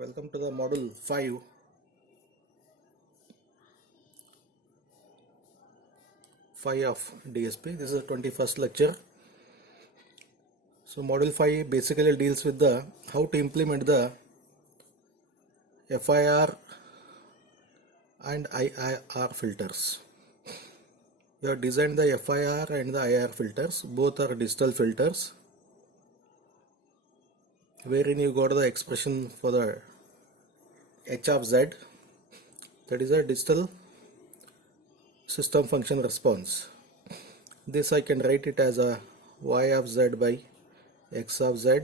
Welcome to the module 5. Of DSP. This is the 21st lecture. So module 5 basically deals with the how to implement the FIR and IIR filters. You have designed the FIR and the IIR filters. Both are digital filters, wherein you got the expression for the H of Z, that is a digital system function response. This I can write it as a y of z by x of z.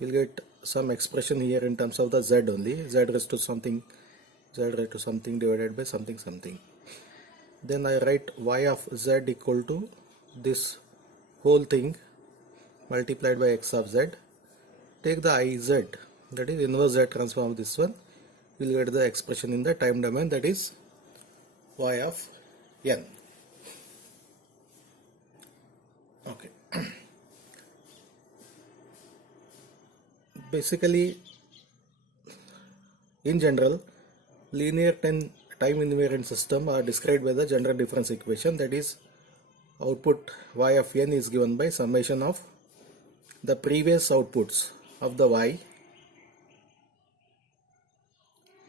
We'll get some expression here in terms of the z only, z raised to something divided by something. Then I write y of z equal to this whole thing multiplied by x of z. Take the iz, that is inverse z transform of this one. We'll get the expression in the time domain, that is y of n. Okay. Basically, in general, linear time invariant system are described by the general difference equation, that is output y of n is given by summation of the previous outputs of the y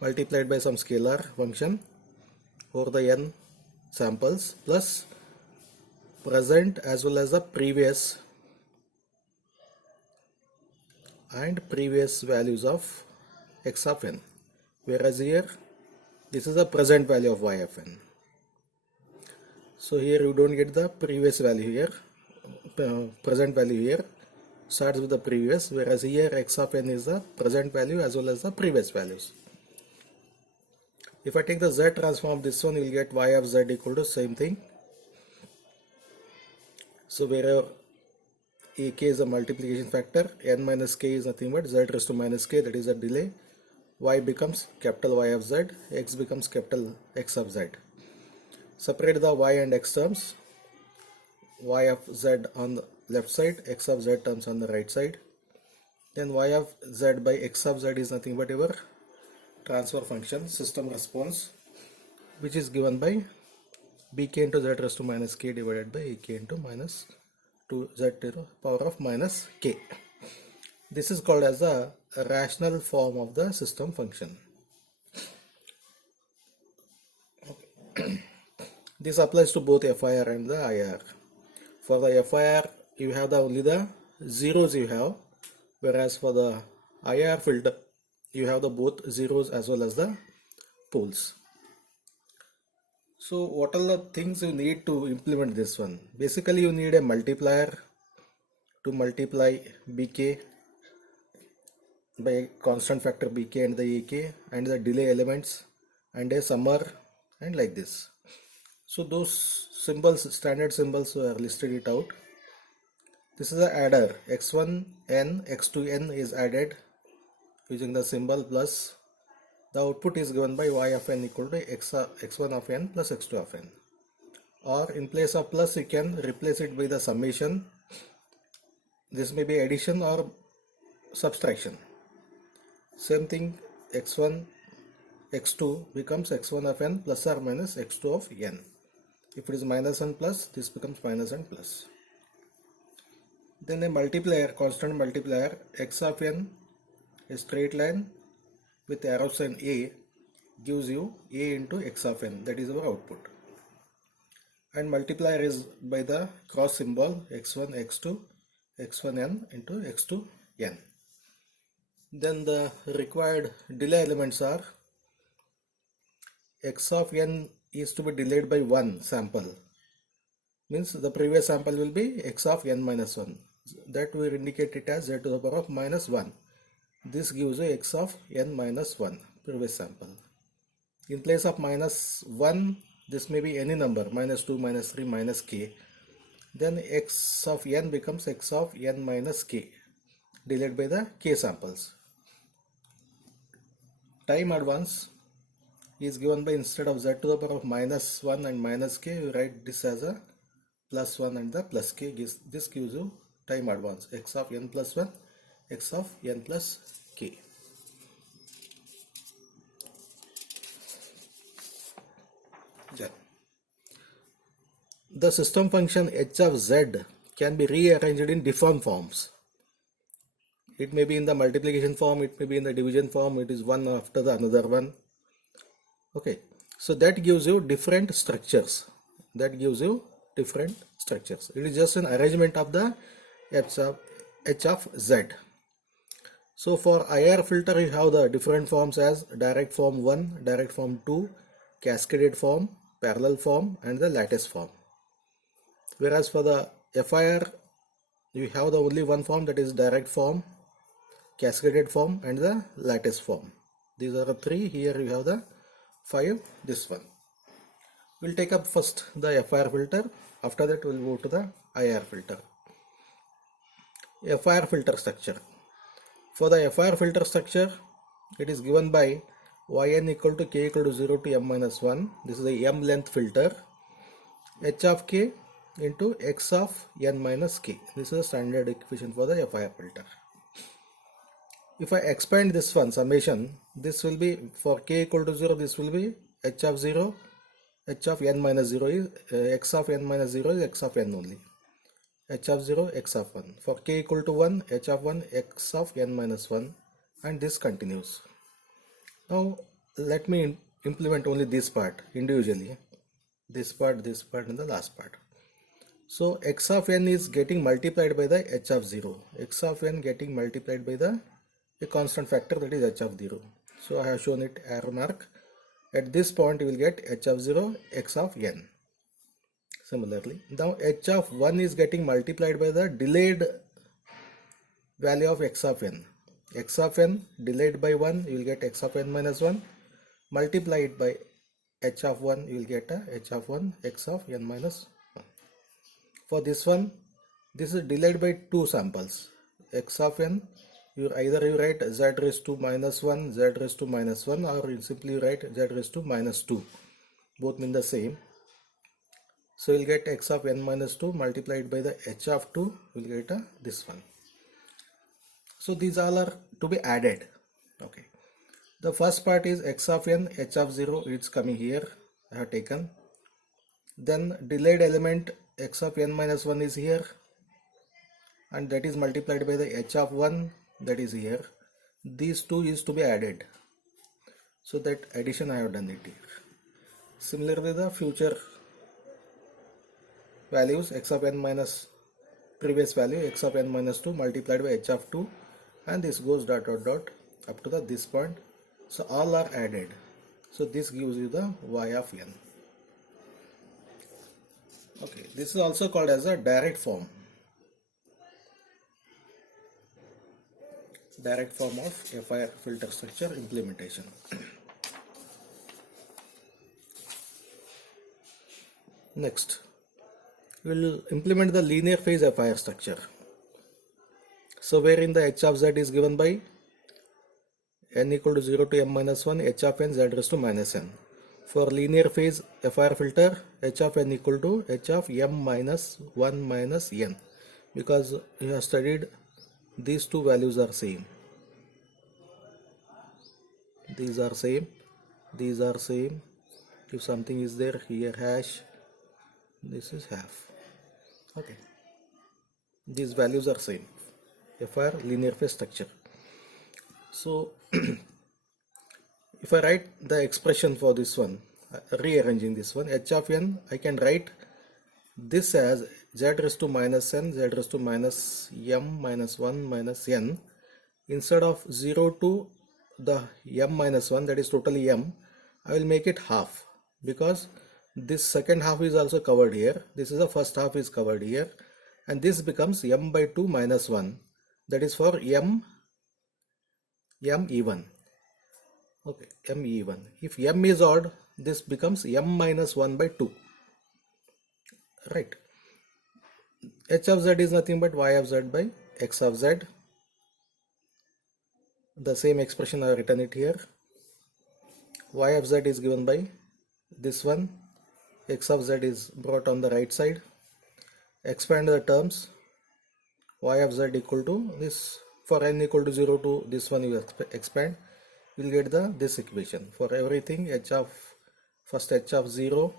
multiplied by some scalar function over the n samples plus present as well as the previous and previous values of x of n, whereas here this is the present value of y of n. So here you don't get the previous value here, present value here starts with the previous, whereas here x of n is the present value as well as the previous values. If I take the z transform of this one, you will get y of z equal to same thing. So wherever ak is a multiplication factor, n minus k is nothing but z raised to minus k, that is a delay. Y becomes capital Y of z, x becomes capital X of z. Separate the y and x terms, y of z on the left side, x of z terms on the right side. Then y of z by x of z is nothing but your transfer function system response, which is given by bk into z raised to minus k divided by ak into minus 2z to the power of minus k. This is called as a rational form of the system function. Okay. This applies to both FIR and the IR. For the FIR, you have only the zeros you have, whereas for the IR filter, you have the both zeros as well as the poles. So what are the things you need to implement this one? Basically, you need a multiplier to multiply bk by constant factor bk and the ak and the delay elements and a summer and like this. So those symbols, standard symbols, are listed it out. This is the adder, x1 n, x2 n is added using the symbol plus the output is given by y of n equal to x1 of n plus x2 of n. Or in place of plus, you can replace it by the summation. This may be addition or subtraction. Same thing, x1 x2 becomes x1 of n plus or minus x2 of n. If it is minus and plus, this becomes minus and plus. Then a multiplier, constant multiplier, x of n, a straight line with arrow sign a, gives you a into x of n, that is our output. And multiplier is by the cross symbol x1 x2 x1n into x2 n. Then the required delay elements are x of n is to be delayed by 1 sample, means the previous sample will be x of n minus 1, that we indicate it as z to the power of minus 1. This gives you x of n minus 1, previous sample. In place of minus 1, this may be any number, minus 2, minus 3, minus k. Then x of n becomes x of n minus k, delayed by the k samples. Time advance is given by, instead of z to the power of minus 1 and minus k, you write this as a plus 1 and the plus k. This gives you time advance, x of n plus 1, x of n plus k. the system function h of z can be rearranged in different forms. It may be in the multiplication form, it may be in the division form, it is one after the another one. Okay, so that gives you different structures. It is just an arrangement of the h of z. So for IR filter, you have the different forms as direct form 1, direct form 2, cascaded form, parallel form, and the lattice form. Whereas for the FIR, you have the only one form, that is direct form, cascaded form, and the lattice form. These are the three. Here you have the 5, this one. We'll take up first the FIR filter. After that we'll go to the IR filter. FIR filter structure. For the FIR filter structure, it is given by yn equal to k equal to 0 to m minus 1. This is a m length filter. H of k into x of n minus k. This is a standard equation for the FIR filter. If I expand this one, summation, this will be for k equal to 0, this will be h of 0, h of n minus 0 is x of n minus 0 is x of n only. H of 0, x of 1. For k equal to 1, h of 1, x of n minus 1, and this continues. Now let me implement only this part individually. This part, and the last part. So x of n is getting multiplied by the h of 0. X of n getting multiplied by a constant factor, that is h of 0. So I have shown it arrow mark. At this point you will get h of 0, x of n. Similarly, now h of 1 is getting multiplied by the delayed value of x of n. X of n delayed by 1, you will get x of n minus 1. Multiplied by h of 1, you will get a h of 1, x of n minus 1. For this one, this is delayed by 2 samples. X of n, either you write z raised to minus 1, z raised to minus 1, or you simply write z raised to minus 2. Both mean the same. So you'll get x of n minus 2 multiplied by the h of 2, you'll get this one. So these all are to be added. Okay. The first part is x of n, h of 0, it's coming here, I have taken. Then delayed element x of n minus 1 is here, and that is multiplied by the h of 1, that is here. These two is to be added. So that addition I have done it here. Similarly, the future values, x of n minus previous value, x of n minus 2 multiplied by h of 2, and this goes dot dot dot up to this point. So all are added. So this gives you the y of n. Okay, this is also called as a direct form. Direct form of FIR filter structure implementation. Next, we will implement the linear phase FIR structure. So wherein the h of z is given by n equal to 0 to m minus 1, h of n z raised to minus n. For linear phase FIR filter, h of n equal to h of m minus 1 minus n, because you have studied these two values are same. These are same, these are same. If something is there here, hash, this is half. Okay, these values are same. FIR linear phase structure. So if I write the expression for this one, rearranging this one, h of n, I can write this as z raised to minus n, z raised to minus m minus 1 minus n. Instead of 0 to the m minus 1, that is totally m, I will make it half, because this second half is also covered here. This is the first half is covered here, and this becomes m by 2 minus 1, that is for m even. Okay, m even. If m is odd, this becomes m minus 1 by 2. Right. H of z is nothing but y of z by x of z. The same expression I have written it here. Y of z is given by this one. X of z is brought on the right side. Expand the terms. Y of z equal to this. For n equal to 0 to this one, you expand. You will get this equation. For everything, first h of 0,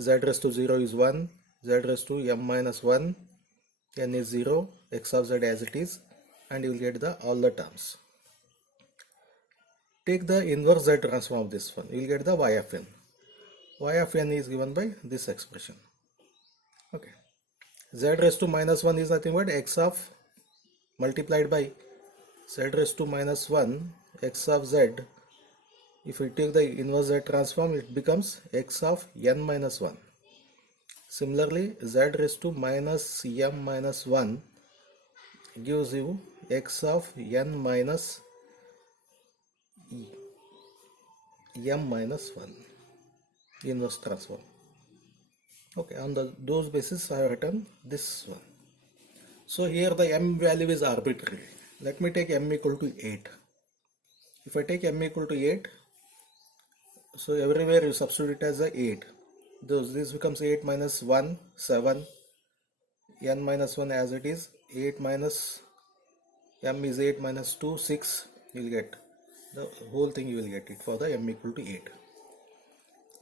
z raised to 0 is 1, z raised to m minus 1, n is 0, x of z as it is, and you will get the all the terms. Take the inverse z transform of this one, you will get the y of n. Y of n is given by this expression. Okay, z raised to minus 1 is nothing but x of multiplied by z raised to minus 1 x of z. If we take the inverse z transform, it becomes x of n minus 1. Similarly, z raised to minus m minus 1 gives you x of n minus m minus 1 inverse transform. Okay, on those basis I have written this one. So here the m value is arbitrary. Let me take m equal to 8. If I take m equal to 8, so everywhere you substitute as a 8. This becomes 8 minus 1, 7, n minus 1 as it is, 8 minus m is 8 minus 2, 6. You will get the whole thing, you will get it for the m equal to 8.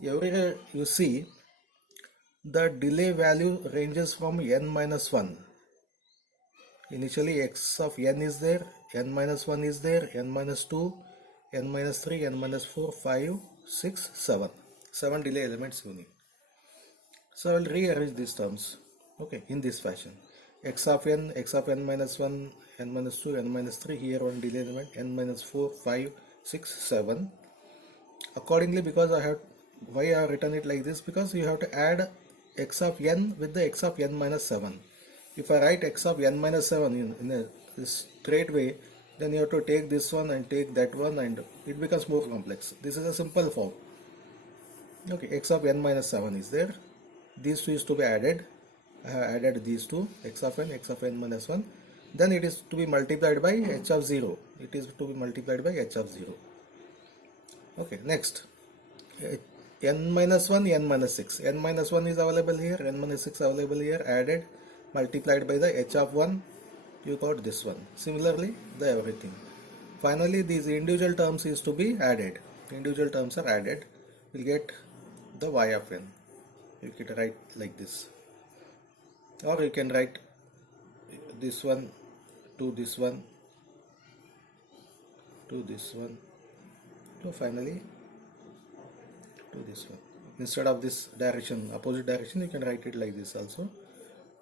Everywhere you see the delay value ranges from n minus 1. Initially x of n is there, n minus 1 is there, n minus 2, n minus 3, n minus 4, 5, 6, 7. 7 delay elements you need. So I will rearrange these terms, okay, in this fashion. X of n minus 1, n minus 2, n minus 3, here one delay element, n minus 4, 5, 6, 7. Accordingly, because why I have written it like this, because you have to add x of n with the x of n minus 7. If I write x of n minus 7 in a straight way, then you have to take this one and take that one, and it becomes more complex. This is a simple form. Okay, x of n minus 7 is there. These two is to be added. I have added these two, x of n minus 1. Then it is to be multiplied by h of 0. It is to be multiplied by h of 0. Okay, next. N minus 1, n minus 6. N minus 1 is available here, n minus 6 available here, added, multiplied by the h of 1, you got this one. Similarly, the everything. Finally, these individual terms is to be added. Individual terms are added. We'll get the y of n. You can write like this. Or you can write this one to this one to this one to finally to this one. Instead of this direction, opposite direction, you can write it like this also.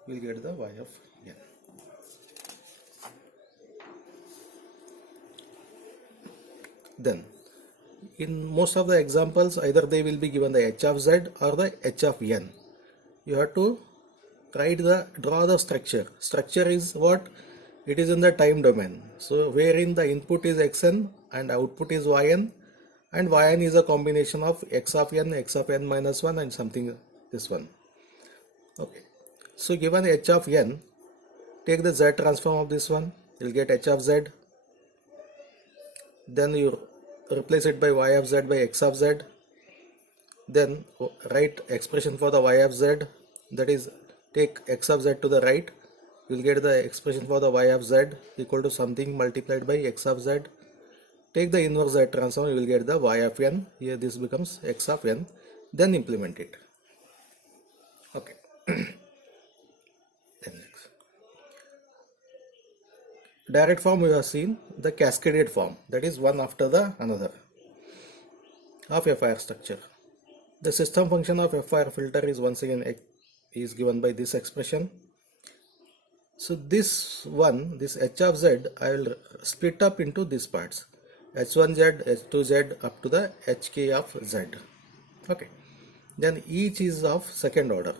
We'll get the y of n. Then in most of the examples, either they will be given the h of z or the h of n. You have to draw the structure. Structure is what? It is in the time domain. So wherein the input is xn and output is yn, and yn is a combination of x of n minus 1 and something this one. Okay. So given h of n, take the z transform of this one, you will get h of z. Then you replace it by y of z by x of z. Then write expression for the y of z, that is take x of z to the right, you will get the expression for the y of z equal to something multiplied by x of z. Take the inverse z transform, you will get the y of n. Here this becomes x of n. Then implement it. Okay. Then next. Direct form we have seen, the cascaded form, that is one after the another of FIR structure. The system function of FIR filter is once again is given by this expression. So this one, this h of z, I will split up into these parts, h1z, h2z up to the hk of z. Okay. Then each is of second order.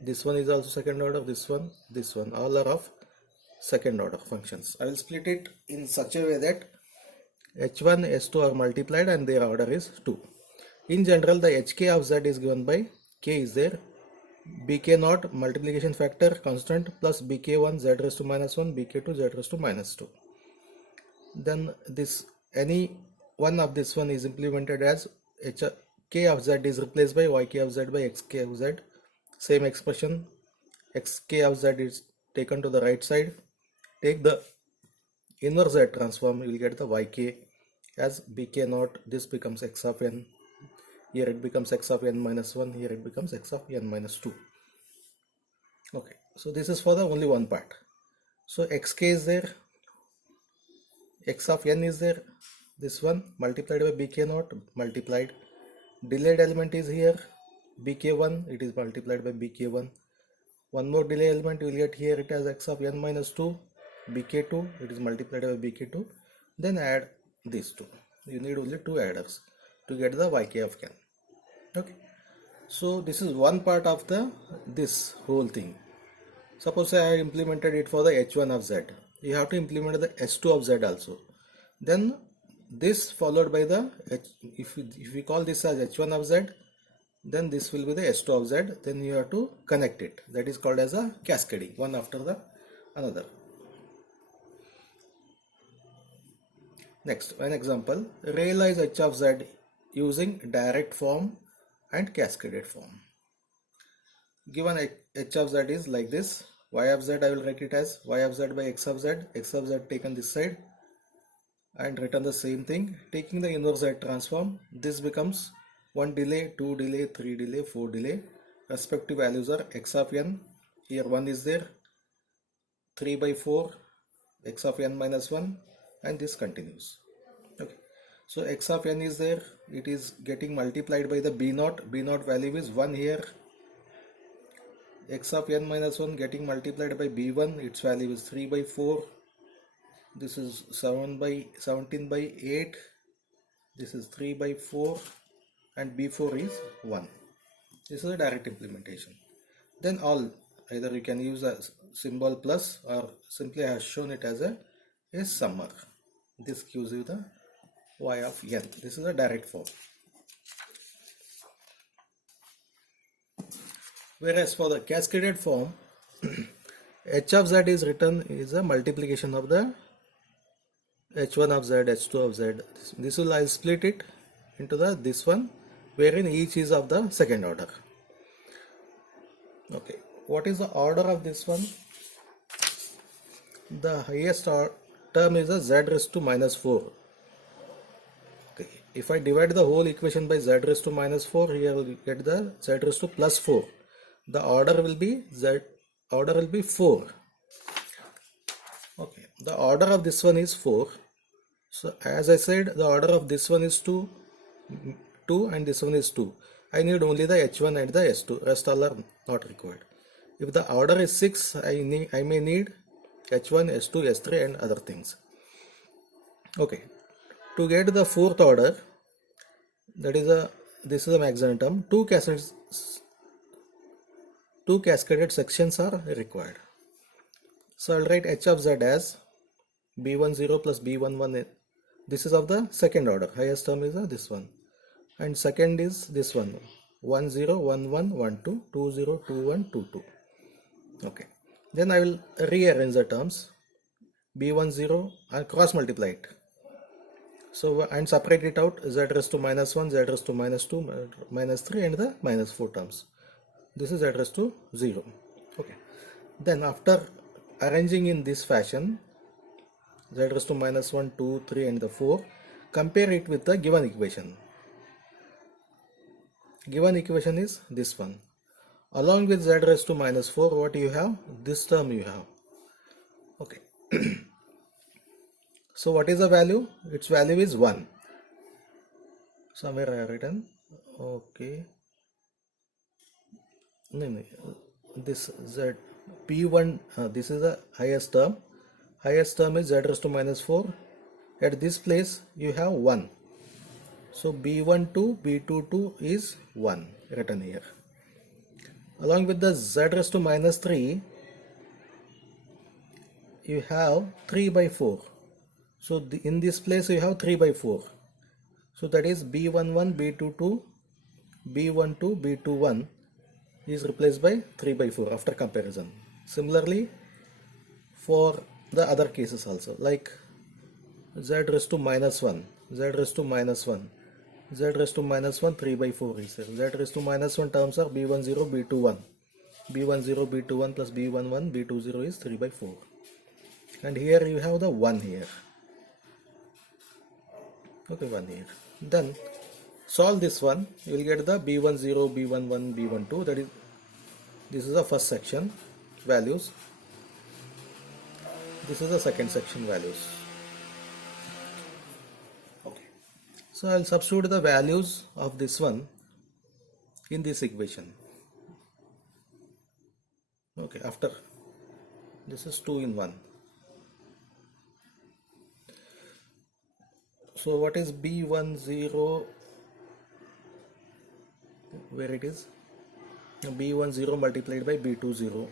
This one is also second order, this one, all are of second order functions. I will split it in such a way that h1, h2 are multiplied and their order is 2. In general, the hk of z is given by k is there, bk naught multiplication factor constant plus bk1 z raised to minus 1, bk2 z raised to minus 2. Then this any one of this one is implemented as k of z is replaced by yk of z by xk of z. Same expression, xk of z is taken to the right side. Take the inverse z transform, you will get the yk as bk naught. This becomes x of n. Here it becomes x of n minus 1. Here it becomes x of n minus 2. Okay, so this is for the only one part. So xk is there, x of n is there, this one multiplied by bk naught multiplied. Delayed element is here, bk1, it is multiplied by bk1. One more delay element you will get here, it has x of n minus 2, bk2, it is multiplied by bk2. Then add these two. You need only two adders to get the yk of n. Okay, so this is one part of this whole thing. Suppose I implemented it for the h1 of z. You have to implement the h2 of z also. Then this followed by the if we call this as h1 of z, then this will be the h2 of z. Then you have to connect it. That is called as a cascading, one after the another. Next, an example: realize h of z using direct form and cascaded form. Given h of z is like this, y of z I will write it as y of z by x of z taken this side and written the same thing. Taking the inverse Z transform, this becomes 1 delay, 2 delay, 3 delay, 4 delay. Respective values are x of n, here 1 is there, 3 by 4, x of n minus 1, and this continues. Okay, so x of n is there, it is getting multiplied by the b naught value is 1 here. X of n minus 1 getting multiplied by b1, its value is 3 by 4. This is 17 by 8. This is 3 by 4, and b4 is 1. This is a direct implementation. Then all, either you can use a symbol plus or simply I have shown it as a summer. This gives you the y of n. This is a direct form. Whereas for the cascaded form, h of z is written is a multiplication of the h1 of z, h2 of z. This will I split it into this one, wherein each is of the second order. Okay, what is the order of this one? The highest term is a z raised to minus 4. Okay, if I divide the whole equation by z raised to minus 4, here we will get the z raised to plus 4. The order will be 4. Okay, the order of this one is 4. So as I said, the order of this one is 2 and this one is 2. I need only the h1 and the s2, rest all are not required. If the order is 6, I may need h1, s2, s3 and other things. Okay, to get the fourth order, that is this is a maximum term. Two cascaded sections are required. So I'll write h of z as b10 plus b11. This is of the second order. Highest term is this one, and second is this one, 10 11 12 20 21 22. Okay, then I will rearrange the terms. b10 and cross multiply it. So and separate it out, z raised to minus 1, z raised to minus 2, minus 3 and the minus 4 terms. This is z raised to 0. Okay, then after arranging in this fashion, z raised to minus 1, 2, 3 and the 4, compare it with the given equation. Given equation is this one. Along with z raised to minus 4, what you have? This term you have. Okay. So what is the value? Its value is 1. Somewhere I have written. Okay. No. This z p1, this is the highest term. Highest term is z raised to minus 4. At this place you have 1. So b12, b22 is 1 written here. Along with the z raised to minus 3, you have 3 by 4. So in this place you have 3 by 4. So that is b11, b22, b12, b21 is replaced by 3 by 4 after comparison. Similarly for the other cases also, like z raised to minus 1, z raised to minus 1, z raised to minus 1, 3 by 4 is there. Z raised to minus 1 terms are b10, b21. b10, b21 plus b11, b20 is 3 by 4. And here you have the 1 here. Okay, 1 here. Then solve this one, you will get the b10, b11, b12, that is, this is the first section values, this is the second section values. Okay, so I will substitute the values of this one in this equation. Okay, after this is 2 in 1. So what is b10, where it is, b10 multiplied by b20,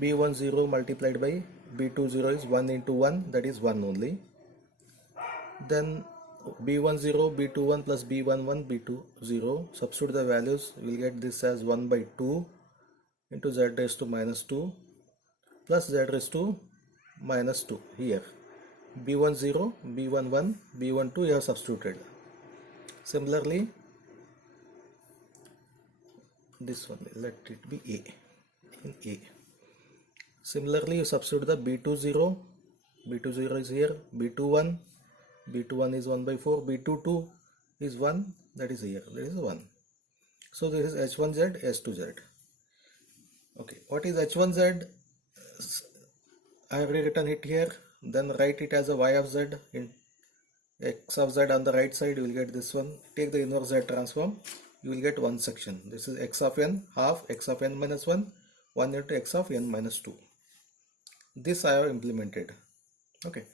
b10 multiplied by b20 is 1 into 1, that is 1 only. Then b10, b21 plus b11, b20, substitute the values, we will get this as 1 by 2 into z raised to minus 2 plus z raised to minus 2 here. b10, b11, b12 you have substituted. Similarly, this one, let it be a, in a. Similarly, you substitute the b20, b20 is here, b21 is 1 by 4, b22 is 1, that is here, that is 1. So this is h1z, h2z. Okay, what is h1z? I have rewritten it here, then write it as a y of z, in x of z on the right side, you will get this one. Take the inverse z transform, you will get one section. This is x of n, half x of n minus 1, 1 into x of n minus 2. This I have implemented. Okay,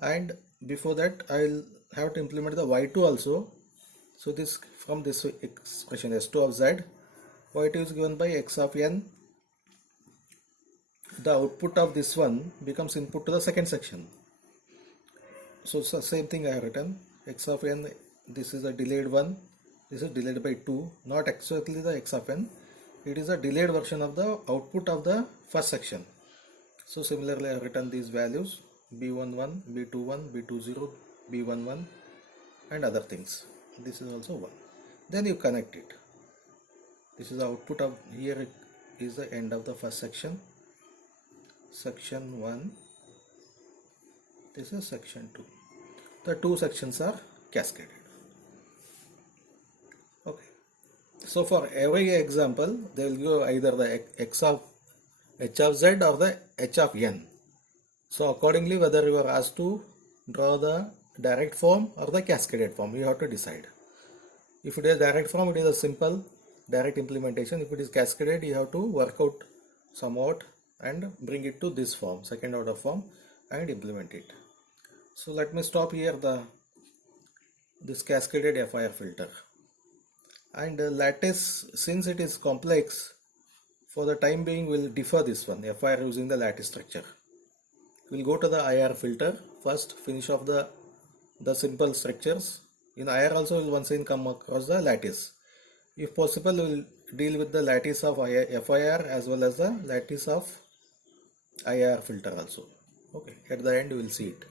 and before that I will have to implement the y2 also. So this, from this expression s2 of z, y2 is given by x of n. The output of this one becomes input to the second section. So same thing I have written, x of n, this is a delayed one, this is delayed by 2, not exactly the x of n, it is a delayed version of the output of the first section. So similarly I have written these values, b11, b21, b20, b11 and other things. This is also 1. Then you connect it. This is the output of, here is the end of the first section, section 1, this is section 2. The two sections are cascaded. Okay, so for every example they will give either the h of z or the h of n. So accordingly, whether you are asked to draw the direct form or the cascaded form, you have to decide. If it is direct form, it is a simple direct implementation. If it is cascaded, you have to work out somewhat and bring it to this form, second order form, and implement it. So let me stop here this cascaded FIR filter. And lattice, since it is complex, for the time being we will defer this one, FIR using the lattice structure. We will go to the IR filter first, finish off the simple structures. In IR also we will once again come across the lattice. If possible, we will deal with the lattice of FIR as well as the lattice of IR filter also. Okay, at the end you will see it.